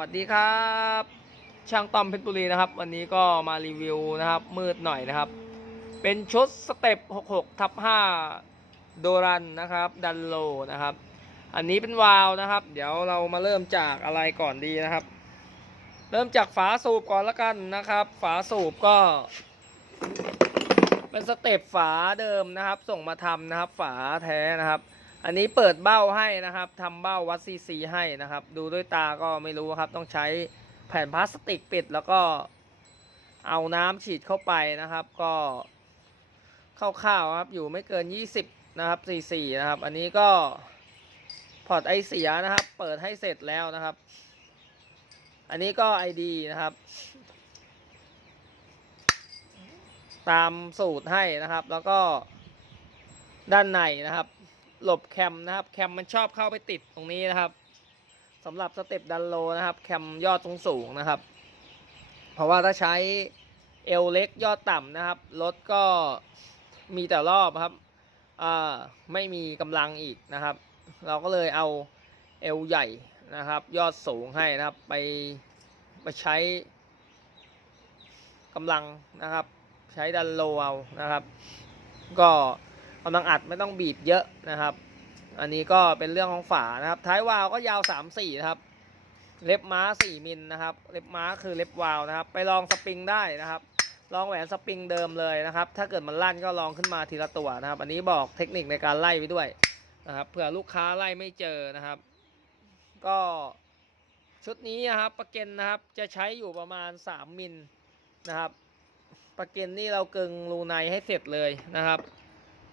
วัสดีครับ ช่างต้อมเพชรบุรีนะครับ วันนี้ก็มารีวิวนะครับ มืดหน่อยนะครับ เป็นชุดสเต็ป66ทับ5โดรันนะครับ ดันโลนะครับ อันนี้เป็นวาล์วนะครับ เดี๋ยวเรามาเริ่มจากอะไรก่อนดีนะครับ เริ่มจากฝาสูบก่อนละกันนะครับ ฝาสูบก็ เป็นสเต็ปฝาเดิมนะครับ ส่งมาทำนะครับ ฝาแท้นะครับ อันนี้เปิดเบ้าให้นะครับทำเบ้าวัดซีซีให้นะครับ ดูด้วยตาก็ไม่รู้ครับ ต้องใช้แผ่นพลาสติกปิดแล้วก็เอาน้ำฉีดเข้าไปนะครับ ก็คร่าวๆครับอยู่ไม่เกิน 20 นะครับซีซีนะครับ อันนี้ก็พอร์ตไอเสียนะครับ เปิดให้เสร็จแล้วนะครับ อันนี้ก็ ID นะครับ ตามสูตรให้นะครับ แล้วก็ด้านในนะครับ หลบแคมนะครับ แคมมันชอบเข้าไปติดตรงนี้นะครับสำหรับสเต็ปดันโลนะครับ แคมยอดสูงสูงนะครับ เพราะว่าถ้าใช้เอวเล็กยอดต่ำนะครับรถก็มีแต่รอบครับไม่มีกำลังอีกนะครับ เราก็เลยเอาเอวใหญ่นะครับ ยอดสูงให้นะครับ ไปไปใช้กำลังนะครับ ใช้ดันโลเอานะครับ ก็ กำลังอัดไม่ต้องบีบเยอะนะครับ อันนี้ก็เป็นเรื่องของฝานะครับ ท้ายวาลก็ยาว3 4นะครับ เล็บม้า 4มิลนะครับ เล็บม้าคือเล็บวาลนะครับ ไปลองสปริงได้นะครับ ลองแหวนสปริงเดิมเลยนะครับ ถ้าเกิดมันลั่นก็ลองขึ้นมาทีละตัวนะครับ อันนี้บอกเทคนิคในการไล่ไปด้วยนะครับ เผื่อลูกค้าไล่ไม่เจอนะครับ ก็ชุดนี้นะครับประเก็นนะครับจะใช้อยู่ประมาณ 3มิลนะครับประเก็นนี่เรากึงรูในให้เสร็จเลยนะครับ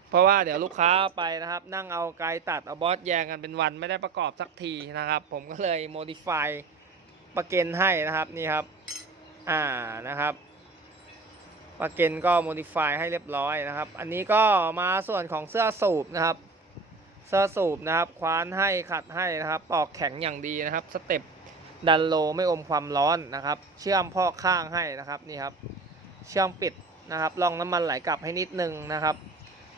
เพราะว่าเดี๋ยวลูกค้าไปนะครับ นั่งเอาไกลตัดเอาบอสแยงกันเป็นวันไม่ได้ประกอบสักทีนะครับ ผมก็เลยโมดิฟายประเก็นให้นะครับนี่ครับ อ่านะครับประเก็นก็โมดิฟายให้เรียบร้อยนะครับ อันนี้ก็มาส่วนของเสื้อสูบนะครับ เสื้อสูบนะครับ คว้านให้ขัดให้นะครับ ปอกแข็งอย่างดีนะครับ สเต็ปดันโลไม่อมความร้อนนะครับ เชื่อมพอกข้างให้นะครับนี่ครับ เชื่อมปิดนะครับลองน้ำมันไหลกลับให้นิดนึงนะครับ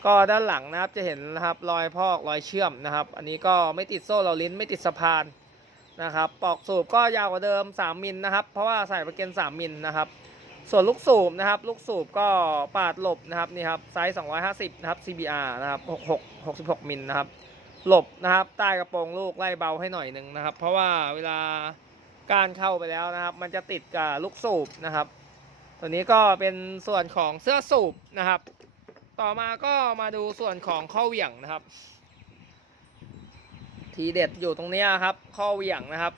ก็ด้านหลังนะครับจะเห็นนะครับรอยพอกรอยเชื่อมนะครับ อันนี้ก็ไม่ติดโซ่เราลิ้นไม่ติดสะพานนะครับปอกสูบก็ยาวกว่าเดิม 3 มิลนะครับ เพราะว่าใส่ประเกัน3มิลนะครับ ส่วนลูกสูบนะครับ ลูกสูบก็ปาดหลบนะครับนี่ครับไซส์250นะครับ CBR นะครับ66 66มิลนะครับหลบนะครับ ใต้กระโปรงลูกไล่เบาให้หน่อยหนึ่งนะครับ เพราะว่าเวลาการเข้าไปแล้วนะครับ มันจะติดกับลูกสูบนะครับ ตัวนี้ก็เป็นส่วนของเสื้อสูบนะครับ ต่อมาก็มาดูส่วนของข้อเหวี่ยงนะครับ ทีเด็ดอยู่ตรงนี้ครับ ข้อเหวี่ยงนะครับ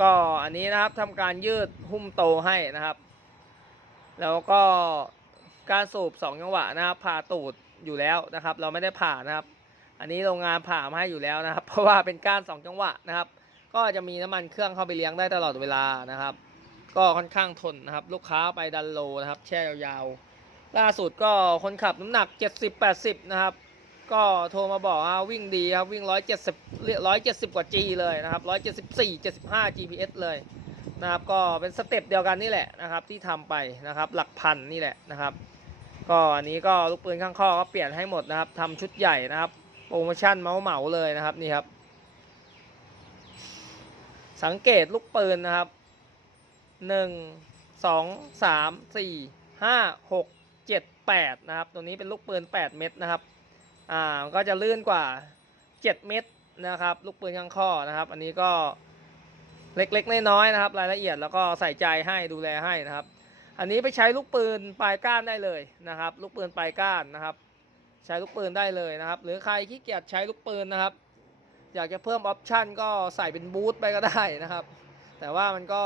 ก็อันนี้นะครับทำการยืดหุ้มโตให้นะครับ แล้วก็การสูบสองจังหวะนะครับผ่าตูดอยู่แล้วนะครับ เราไม่ได้ผ่านะครับ อันนี้โรงงานผ่ามาให้อยู่แล้วนะครับ เพราะว่าเป็นก้ารสองจังหวะนะครับ ก็จะมีน้ำมันเครื่องเข้าไปเลี้ยงได้ตลอดเวลานะครับ ก็ค่อนข้างทนนะครับ ลูกค้าไปดันโลนะครับ แช่ยาวๆ ล่าสุดก็คนขับน้ำหนัก 70-80 นะครับ ก็โทรมาบอกว่าวิ่งดีครับ วิ่ง 170 170 กว่า G เลยนะครับ 174 75 GPS เลยนะครับ ก็เป็นสเต็ปเดียวกันนี่แหละนะครับ ที่ทำไปนะครับ หลักพันนี่แหละนะครับ ก็อันนี้ก็ลูกปืนข้างข้อก็เปลี่ยนให้หมดนะครับทำชุดใหญ่นะครับ โปรโมชั่นเมาเหมาเลยนะครับนี่ครับ สังเกตลูกปืนนะครับหนึ่งสอง สามสี่ห้าหกเจ็ดแปดนะครับ ตัวนี้เป็นลูกปืนแปดเม็ดนะครับ อ่าก็จะลื่นกว่าเจ็ดเม็ดนะครับ ลูกปืนข้างข้อนะครับ อันนี้ก็เล็กๆน้อยๆนะครับ รายละเอียดแล้วก็ใส่ใจให้ดูแลให้นะครับ อันนี้ไปใช้ลูกปืนปลายก้านได้เลยนะครับ ลูกปืนปลายก้านนะครับ ใช้ลูกปืนได้เลยนะครับ หรือใครขี้เกียจใช้ลูกปืนนะครับ อยากจะเพิ่มออปชันก็ใส่เป็นบูทไปก็ได้นะครับ แต่ว่ามันก็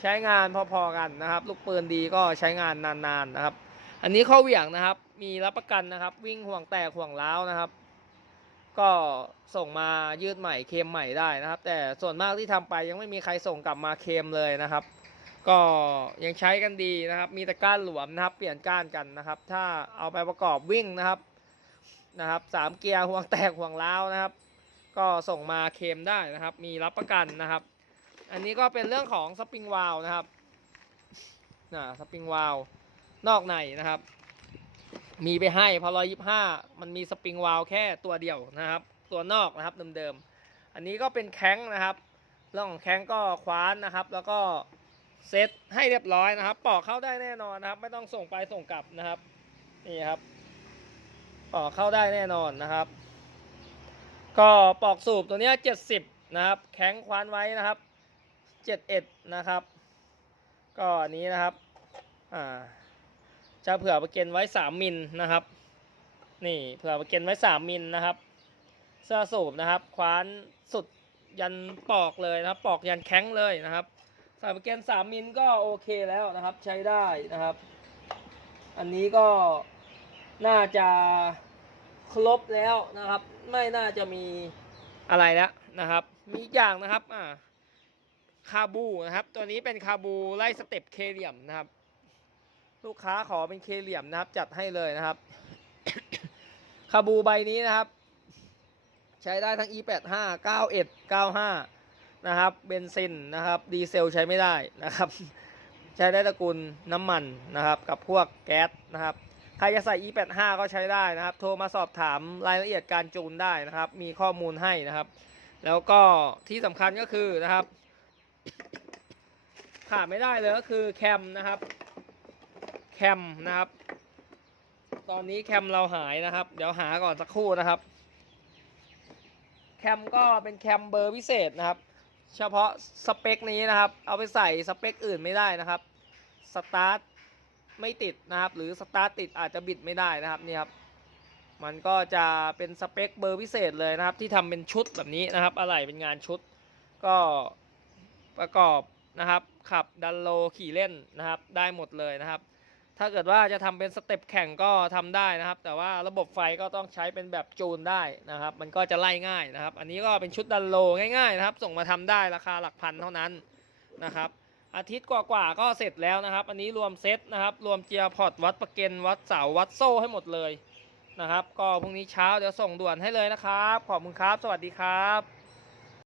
ใช้งานพอๆกันนะครับ ลูกปืนดีก็ใช้งานนานๆนะครับ อันนี้ข้อเหวี่ยงนะครับ มีรับประกันนะครับ วิ่งห่วงแตกห่วงร้าวนะครับ ก็ส่งมายืดใหม่เคมใหม่ได้นะครับ แต่ส่วนมากที่ทำไปยังไม่มีใครส่งกลับมาเคมเลยนะครับ ก็ยังใช้กันดีนะครับ มีแต่ก้านหลวมนะครับ เปลี่ยนก้านกันนะครับ ถ้าเอาไปประกอบวิ่งนะครับนะครับสามเกียร์ห่วงแตกห่วงร้าวนะครับ ก็ส่งมาเคมได้นะครับ มีรับประกันนะครับ อันนี้ก็เป็นเรื่องของสปริงวาลนะครับนะสปริงวาล นอกในนะครับ มีไปให้พอร้อยยี่ห้ามันมีสปริงวาลแค่ตัวเดียวนะครับ ตัวนอกนะครับเดิมๆอันนี้ก็เป็นแข้งนะครับเรื่องของแข้งก็คว้านนะครับ แล้วก็เซตให้เรียบร้อยนะครับปอกเข้าได้แน่นอนนะครับ ไม่ต้องส่งไปส่งกลับนะครับนี่ครับปอกเข้าได้แน่นอนนะครับ ก็ปอกสูบตัวนี้เจ็ดสิบนะครับ แข้งคว้านไว้นะครับเจ็ดเอ็ดนะครับ ก็อันนี้นะครับ อ่า จะเผื่อประเก็นไว้สามมิลนะครับ นี่เผื่อประเก็นไว้สามมิลนะครับ เสื้อสูบนะครับ คว้านสุดยันปอกเลยนะครับ ปอกยันแข้งเลยนะครับใส่ประเก็นสามมิลก็โอเคแล้วนะครับ ใช้ได้นะครับ อันนี้ก็น่าจะครบแล้วนะครับ ไม่น่าจะมีอะไรแล้วนะครับ มีอย่างนะครับอ่าคาบูนะครับ ตัวนี้เป็นคาบูไล่สเต็ปเคเหลี่ยมนะครับ ลูกค้าขอเป็นเคเหลี่ยมนะครับ จัดให้เลยนะครับ คาบูใบนี้นะครับ ใช้ได้ทั้ง e85 91 95 นะครับเบนซินนะครับ ดีเซลใช้ไม่ได้นะครับ ใช้ได้ตระกูลน้ำมันนะครับ กับพวกแก๊สนะครับใครจะใส่ e85 ก็ใช้ได้นะครับ โทรมาสอบถามรายละเอียดการจูนได้นะครับ มีข้อมูลให้นะครับ แล้วก็ที่สำคัญก็คือนะครับขาดไม่ได้เลยก็คือแคมนะครับ คมนะครับ ตอนนี้แคมเราหายนะครับ เดี๋ยวหาก่อนสักครู่นะครับ แคมก็เป็นแคมเบอร์พิเศษนะครับ เฉพาะสเปคนี้นะครับ เอาไปใส่สเปคอื่นไม่ได้นะครับสตาร์ทไม่ติดนะครับ หรือสตาร์ทติดอาจจะบิดไม่ได้นะครับนี่ครับมันก็จะเป็นสเปคเบอร์พิเศษเลยนะครับ ที่ทำเป็นชุดแบบนี้นะครับอะไรเป็นงานชุด ก็ประกอบนะครับ ขับดันโลขี่เล่นนะครับ ได้หมดเลยนะครับ ถ้าเกิดว่าจะทำเป็นสเต็ปแข่งก็ทำได้นะครับ แต่ว่าระบบไฟก็ต้องใช้เป็นแบบจูนได้นะครับ มันก็จะไล่ง่ายนะครับ อันนี้ก็เป็นชุดดันโลง่ายๆนะครับ ส่งมาทำได้ราคาหลักพันเท่านั้นนะครับอาทิตย์กว่าๆก็เสร็จแล้วนะครับ อันนี้รวมเซตนะครับ รวมเจียพอร์ตวัดประเก็นวัดเสาวัดโซ่ให้หมดเลยนะครับ ก็พรุ่งนี้เช้าเดี๋ยวส่งด่วนให้เลยนะครับ ขอบคุณครับ สวัสดีครับ